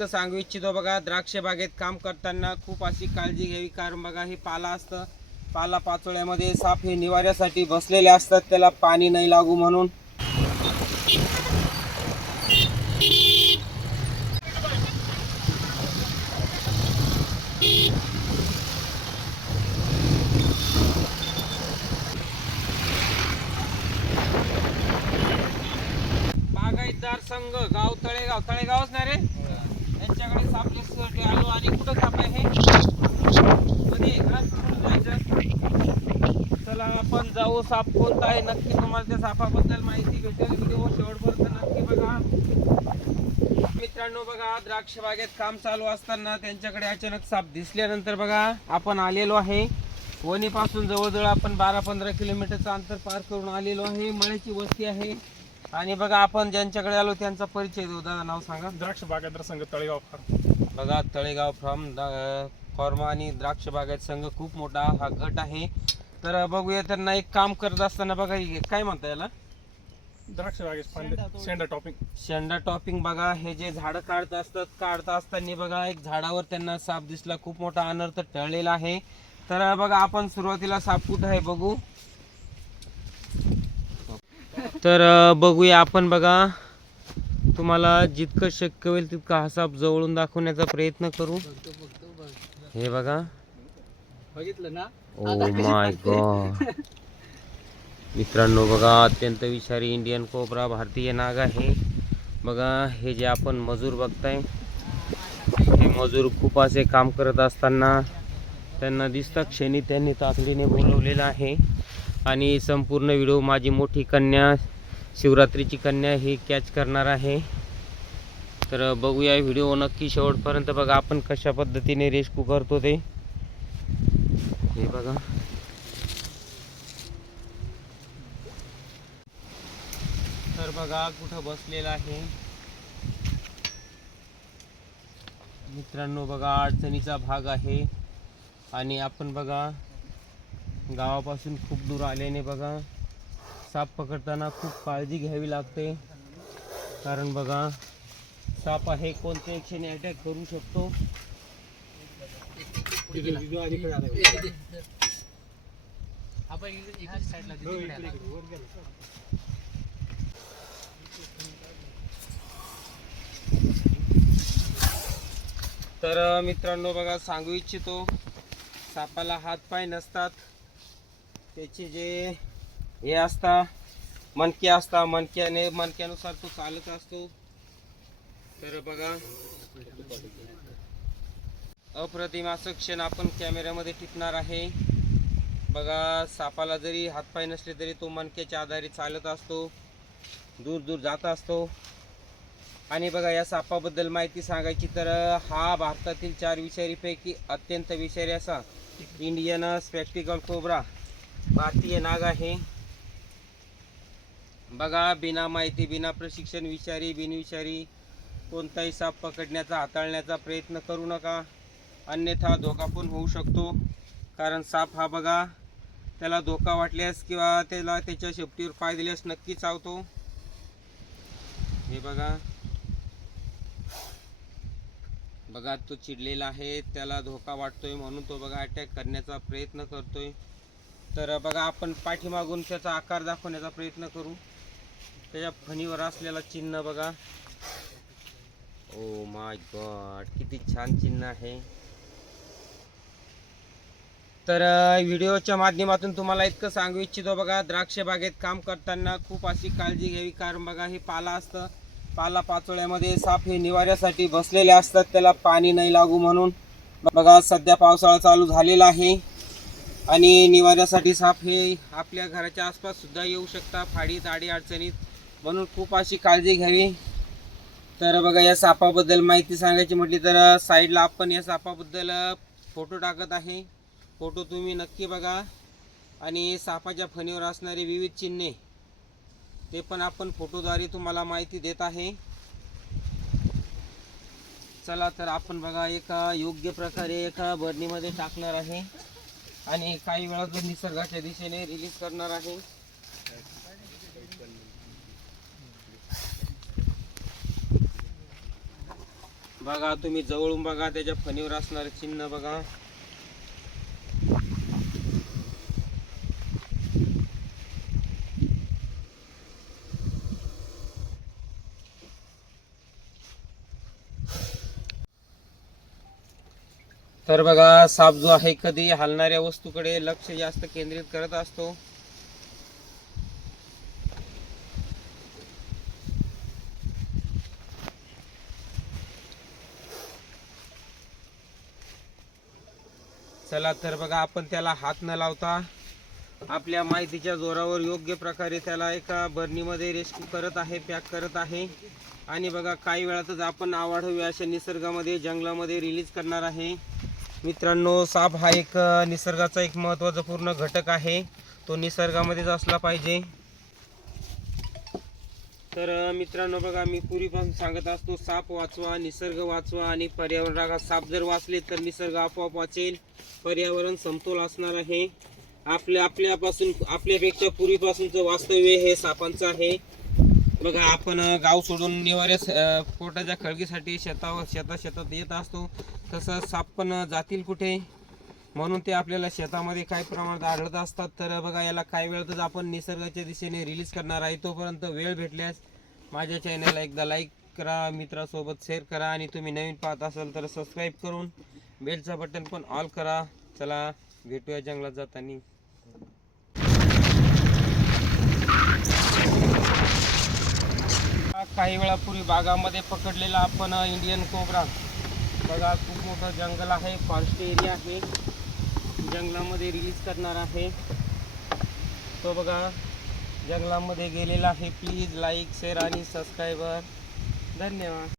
इतकं सांगू इच्छितो बघा द्राक्ष बागेत काम करताना खूप अशी काळजी घ्यावी कारण बघा हे पाला असतं. पाला पाचोळ्यामध्ये साप हे निवाऱ्यासाठी बसलेले असतात त्याला पाणी नाही लागू म्हणून. बागायतदार संघ गाव तळेगाव तळेगावच ना रे यांच्याकडे सापले आलो आणि कुठं साप आहे मध्ये जायचं? चला आपण जाऊ. साप कोणता आहे? नक्की तुम्हाला त्या सापाबद्दल माहिती भेटेल. व्हिडिओ शेवटपर्यंत नक्की बघा. मित्रांनो बघा द्राक्ष बागेत काम चालू असताना त्यांच्याकडे अचानक साप दिसल्यानंतर बघा आपण आलेलो आहे. वणीपासून जवळजवळ आपण बारा पंधरा किलोमीटरचं अंतर पार करून आलेलो आहे. मळ्याची वस्ती आहे. आणि बघा आपण ज्यांच्याकडे आलो त्यांचा परिचय देऊ. दादा नाव सांगा. द्राक्ष बागायतदार संघ तळेगाव फार्म बघा तळेगाव फ्रॉम फॉर्मा आणि द्राक्ष बागायत संघ खूप मोठा हा गट आहे. तर बघूया त्यांना एक काम करत असताना बघा हे काय म्हणता याला? द्राक्ष बागेत फांदे शेंडा टॉपिंग शेंडा टॉपिंग बघा हे जे झाडं काढत असतात काढता असताना बघा एक झाडावर त्यांना साप दिसला. खूप मोठा अनर्थ टळलेला आहे. तर बघा आपण सुरुवातीला साप कुठं आहे बघू. तर बघूया आपण बघा. तुम्हाला जितकं शक्य होईल तितका हा साप जवळून दाखवण्याचा प्रयत्न करू. हे बघा. बघितलं ना? ओ माय गॉड मित्रांनो बघा अत्यंत विषारी इंडियन कोबरा भारतीय नाग आहे. बघा हे जे आपण मजूर बघताय हे मजूर खूप असे काम करत असताना त्यांना दिसता क्षणी त्यांनी तातडीने बोलवलेलं आहे. आणि संपूर्ण व्हिडिओ माझी मोठी कन्या शिवरात्रीची कन्या ही कॅच करणार आहे. तर बघूया व्हिडिओ नक्की शेवटपर्यंत बघा आपण कशा पद्धतीने रेस्क्यू करतो ते. हे बघा. तर बघा कुठं बसलेला आहे. मित्रांनो बघा अडचणीचा भाग आहे. आणि आपण बघा गावापासून खूप दूर आल्याने बघा साप पकडताना खूप काळजी घ्यावी लागते. कारण बघा साप आहे कोणत्याही क्षणी अटॅक करू शकतो. तर मित्रांनो बघा सांगू इच्छितो सापाला हात पाय नसतात. त्याचे जे हे असता मनके असता मनक्याने मनक्यानुसार तो चालत असतो. तर बघा. अप्रतिम असं क्षण आपण कॅमेऱ्यामध्ये टिपणार आहे. बघा सापाला जरी हातपाय नसले तरी तो मनक्याच्या आधारे चालत असतो. दूर दूर जात असतो. आणि बघा या सापाबद्दल माहिती सांगायची तर हा भारतातील चार विषारीपैकी अत्यंत विषारी असा. Indian spectacled cobra. भारतीय नाग आहे. बघा बिना माहिती बिना प्रशिक्षण विषारी बिनविषारी कोणताही साप पकडण्याचा हाताळण्याचा प्रयत्न करू नका. अन्यथा धोका पण होऊ शकतो. कारण साप हा बघा त्याला धोका वाटल्यास किंवा त्याला त्याच्या शेपटीवर पाय दिल्यास नक्की चावतो. हे बघा. बघा तो चिडलेला आहे त्याला धोका वाटतोय म्हणून तो बघा अटॅक करण्याचा प्रयत्न करतोय. तर बघा आपण पाठीमागून त्याचा आकार दाखवण्याचा प्रयत्न करू. त्याच्या फणीवर असलेला चिन्ह बघा. ओ माय गॉड किती छान चिन्ह आहे. तर व्हिडिओच्या माध्यमातून तुम्हाला इतकं सांगू इच्छितो बघा द्राक्ष बागेत काम करताना खूप अशी काळजी घ्यावी कारण बघा हे पाला असतं. पाला पाचोळ्यामध्ये साप हे निवाऱ्यासाठी बसलेले असतात त्याला पाणी नाही लागू म्हणून. बघा सध्या पावसाळा चालू झालेला आहे. आणि निवाऱ्यासाठी साप हे आपल्या घराच्या आसपास सुद्धा येऊ शकता फाडीत आडी अडचणीत. म्हणून खूप अशी काळजी घ्यावी. तर बघा या सापाबद्दल माहिती सांगायची म्हटली तर साईडला आपण या सापाबद्दल फोटो टाकत आहे. फोटो तुम्ही नक्की बघा. आणि सापाच्या फणीवर असणारे विविध चिन्हे ते पण आपण फोटोद्वारे तुम्हाला माहिती देत आहे. चला तर आपण बघा एका योग्य प्रकारे एका बरणीमध्ये टाकणार आहे. आणि काही वेळा तो निसर्गाच्या दिशेने रिलीज करणार आहे. बघा तुम्ही जवळून बघा त्याच्या फणीवर असणारे चिन्ह बघा. तर बघा साप जो आहे कधी हलणाऱ्या वस्तूकडे लक्ष जास्त केंद्रित करत असतो. चला तर बघा आपण त्याला हात न लावता आपल्या माहितीच्या जोरावर योग्य प्रकारे त्याला एका बर्नीमध्ये रेस्क्यू करत आहे पॅक करत आहे. आणि बघा काही वेळातच आपण आवाढव्य अशा निसर्गामध्ये जंगलामध्ये रिलीज करणार आहे. मित्रांनो साप हा एक निसर्गाचा एक महत्त्वाचा पूर्ण घटक आहे. तो निसर्गामध्येच असला पाहिजे. तर मित्रांनो बघा मी पूर्वीपासून सांगत असतो साप वाचवा निसर्ग वाचवा आणि पर्यावरणाचा साप जर वाचले तर निसर्ग आपोआप वाचेल. पर्यावरण समतोल असणार आहे. आपल्या आपल्यापासून आपल्यापेक्षा पूर्वीपासूनचं वास्तव्य हे सापांचं आहे. बघा आपण गाव सोडून निवाऱ्या पोटाच्या खळगीसाठी शेतावर शेतात शेतात येत असतो. तसं साप पण जातील कुठे? म्हणून ते आपल्याला शेतामध्ये काही प्रमाणात आढळत असतात तर बघा याला काही वेळातच आपण निसर्गाच्या दिशेने रिलीज करणार आहे. तोपर्यंत वेळ भेटल्यास माझ्या चॅनलला एकदा लाईक करा मित्रासोबत शेअर करा आणि तुम्ही नवीन पाहत असाल तर सबस्क्राईब करून बेलचा बटन पण ऑल करा. चला भेटूया जंगलात जाताना. काही वेळापूर्वी बागामध्ये पकडलेला आपण इंडियन कोबरा बघा खूप मोठं जंगल आहे. फॉरेस्ट एरिया आहे. जंगलामध्ये रिलीज करणार आहे. तो बघा जंगलामध्ये गेलेला आहे. प्लीज लाईक शेअर आणि सबस्क्रायबर धन्यवाद.